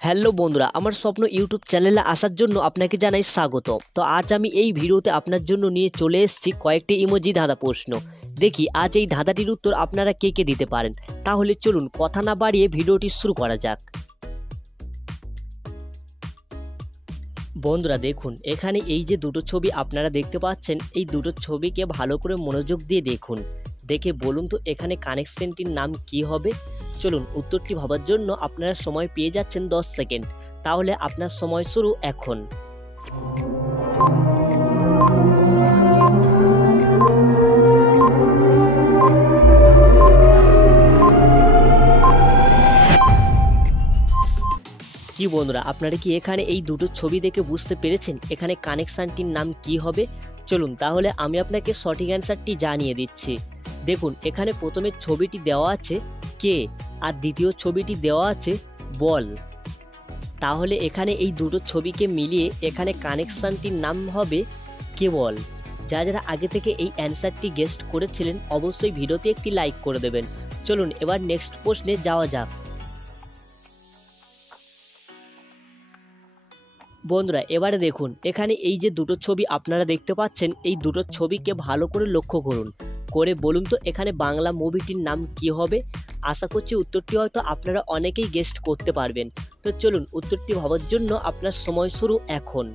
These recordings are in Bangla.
হ্যালো বন্ধুরা, আমার স্বপ্ন ইউটিউব চ্যানেলে আসার জন্য আপনাকে জানাই স্বাগত। তো আজ আমি এই ভিডিওতে আপনার জন্য নিয়ে চলে এসেছি কয়েকটি ইমোজি ধাঁধা প্রশ্ন। দেখি আজ এই ধাঁধাটির উত্তর আপনারা কে কে দিতে পারেন। তাহলে চলুন কথা না বাড়িয়ে ভিডিওটি শুরু করা যাক। বন্ধুরা দেখুন, এখানে এই যে দুটো ছবি আপনারা দেখতে পাচ্ছেন, এই দুটো ছবিকে ভালো করে মনোযোগ দিয়ে দেখুন। দেখে বলুন তো এখানে কানেকশনটির নাম কি হবে। চলুন উত্তরটি ভাবার জন্য আপনারা সময় পেয়ে যাচ্ছেন 10 সেকেন্ড। তাহলে আপনার সময় শুরু এখন। কি বন্ধুরা, আপনারা কি এখানে এই দুটো ছবি দেখে বুঝতে পেরেছেন এখানে কানেকশনটির নাম কি হবে? চলুন তাহলে আমি আপনাকে সঠিক অ্যান্সারটি জানিয়ে দিচ্ছি। দেখুন এখানে প্রথমে ছবিটি দেওয়া আছে কে, আর দ্বিতীয় ছবিটি দেওয়া আছে বল। তাহলে এখানে এই দুটো ছবিকে মিলিয়ে এখানে কানেকশনটির নাম হবে কেবল। যারা আগে থেকে এই অ্যান্সারটি গেস্ট করেছিলেন অবশ্যই ভিডিওতে একটি লাইক করে দেবেন। চলুন এবার নেক্সট প্রশ্নে যাওয়া যাক। বন্ধুরা এবারে দেখুন, এখানে এই যে দুটো ছবি আপনারা দেখতে পাচ্ছেন, এই দুটো ছবিকে ভালো করে লক্ষ্য করুন, করে বলুন তো এখানে বাংলা মুভিটির নাম কি হবে। আশা করছি উত্তরটি হয়তো আপনারা অনেকেই গেস্ট করতে পারবেন। তো চলুন উত্তরটি ভাবার জন্য আপনার সময় শুরু এখন।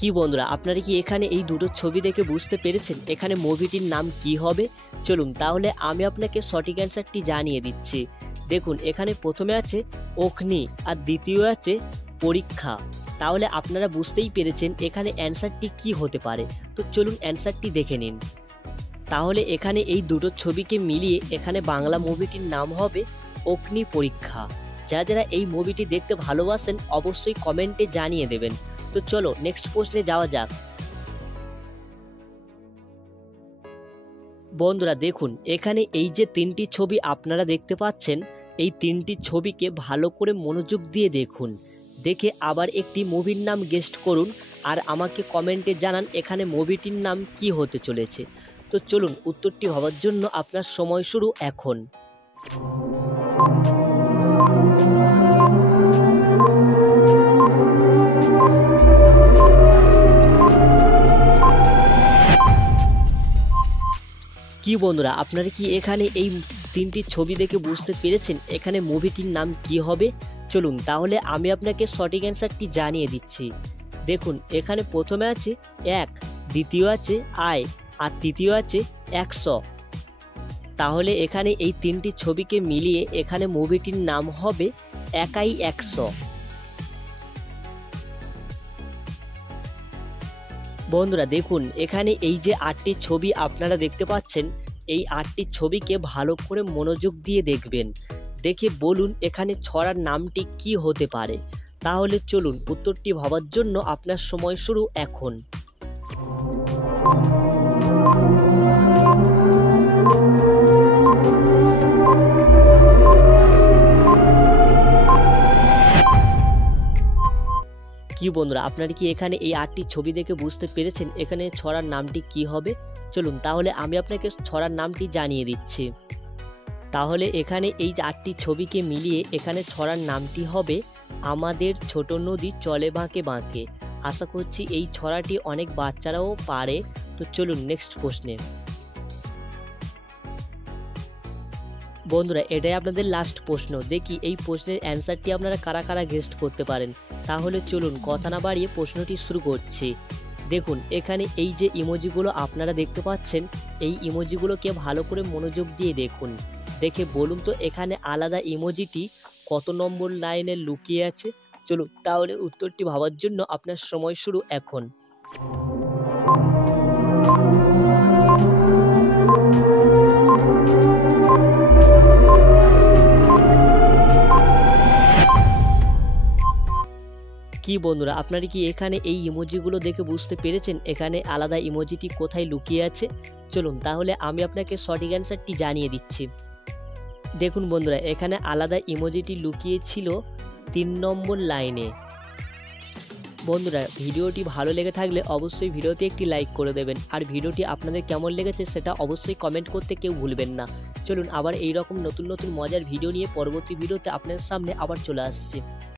কি বন্ধুরা, আপনারা কি এখানে এই দুটো ছবি দেখে বুঝতে পেরেছেন এখানে মুভিটির নাম কি হবে? চলুন তাহলে আমি আপনাকে সঠিক অ্যান্সারটি জানিয়ে দিচ্ছি। দেখুন এখানে প্রথমে আছে অগ্নি আর দ্বিতীয় আছে পরীক্ষা। তাহলে আপনারা বুঝতেই পেরেছেন এখানে অ্যান্সারটি কি হতে পারে। তো চলুন অ্যান্সারটি দেখে নিন। তাহলে এখানে এই দুটো ছবিকে মিলিয়ে এখানে বাংলা মুভিটির নাম হবে অগ্নি পরীক্ষা। যারা এই মুভিটি দেখতে ভালোবাসেন অবশ্যই কমেন্টে জানিয়ে দেবেন। তো চলো নেক্সট প্রশ্নে যাওয়া যাক। বন্ধুরা দেখুন, এখানে এই যে তিনটি ছবি আপনারা দেখতে পাচ্ছেন, এই তিনটি ছবিকে ভালো করে মনোযোগ দিয়ে দেখুন। দেখে আবার একটি মুভির নাম গেস্ট করুন আর আমাকে কমেন্টে জানান এখানে মুভিটির নাম কি হতে চলেছে। তো চলুন উত্তরটি ভাবার জন্য আপনার সময় শুরু এখন। কি বন্ধুরা, আপনারা কি এখানে এই তিনটি ছবি দেখে বুঝতে পেরেছেন এখানে মুভিটির নাম কি হবে? চলুন তাহলে আমি আপনাকে সঠিক অ্যান্সারটি জানিয়ে দিচ্ছি। দেখুন এখানে প্রথমে আছে এক, দ্বিতীয় আছে আয়, আর তৃতীয় আছে 100। তাহলে এখানে এই তিনটি ছবিকে মিলিয়ে এখানে মুভিটির নাম হবে একাই 100। বন্ধুরা দেখুন, এখানে এই যে 8টি ছবি আপনারা দেখতে পাচ্ছেন, এই 8টি ছবিকে ভালো করে মনোযোগ দিয়ে দেখবেন। দেখে বলুন এখানে ছড়ার নামটি কি হতে পারে। তাহলে চলুন উত্তরটি ভাবার জন্য আপনার সময় শুরু এখন। কি বন্ধুরা, আপনারা কি এখানে এই 8টি ছবি দেখে বুঝতে পেরেছেন এখানে ছড়ার নামটি কি হবে? চলুন তাহলে আমি আপনাকে ছড়ার নামটি জানিয়ে দিচ্ছি। তাহলে এখানে এই 8টি ছবিকে মিলিয়ে এখানে ছড়ার নামটি হবে আমাদের ছোট নদী চলে বাঁকে বাঁকে। আশা করছি এই ছড়াটি অনেক বাচ্চারাও পারে। তো চলুন নেক্সট প্রশ্নে। বন্ধুরা এটাই আপনাদের লাস্ট প্রশ্ন। দেখি এই প্রশ্নের অ্যান্সারটি আপনারা কারা কারা গেস্ট করতে পারেন। তাহলে চলুন কথা না বাড়িয়ে প্রশ্নটি শুরু করছি। দেখুন এখানে এই যে ইমোজিগুলো আপনারা দেখতে পাচ্ছেন, এই ইমোজিগুলোকে ভালো করে মনোযোগ দিয়ে দেখুন। দেখে বলুন তো এখানে আলাদা ইমোজিটি কত নম্বর লাইনে লুকিয়ে আছে। চলুন তাহলে উত্তরটি ভাবার জন্য আপনার সময় শুরু এখন। কি বন্ধুরা, আপনারা কি এখানে এই ইমোজিগুলো দেখে বুঝতে পেরেছেন এখানে আলাদা ইমোজিটি কোথায় লুকিয়ে আছে? চলুন তাহলে আমি আপনাকে সঠিক অ্যান্সারটি জানিয়ে দিচ্ছি। দেখুন বন্ধুরা, এখানে আলাদা ইমোজিটি লুকিয়ে ছিল 3 নম্বর লাইনে। বন্ধুরা ভিডিওটি ভালো লেগে থাকলে অবশ্যই ভিডিওতে একটি লাইক করে দেবেন, আর ভিডিওটি আপনাদের কেমন লেগেছে সেটা অবশ্যই কমেন্ট করতে কেউ ভুলবেন না। চলুন আবার এই রকম নতুন নতুন মজার ভিডিও নিয়ে পরবর্তী ভিডিওতে আপনাদের সামনে আবার চলে আসছি।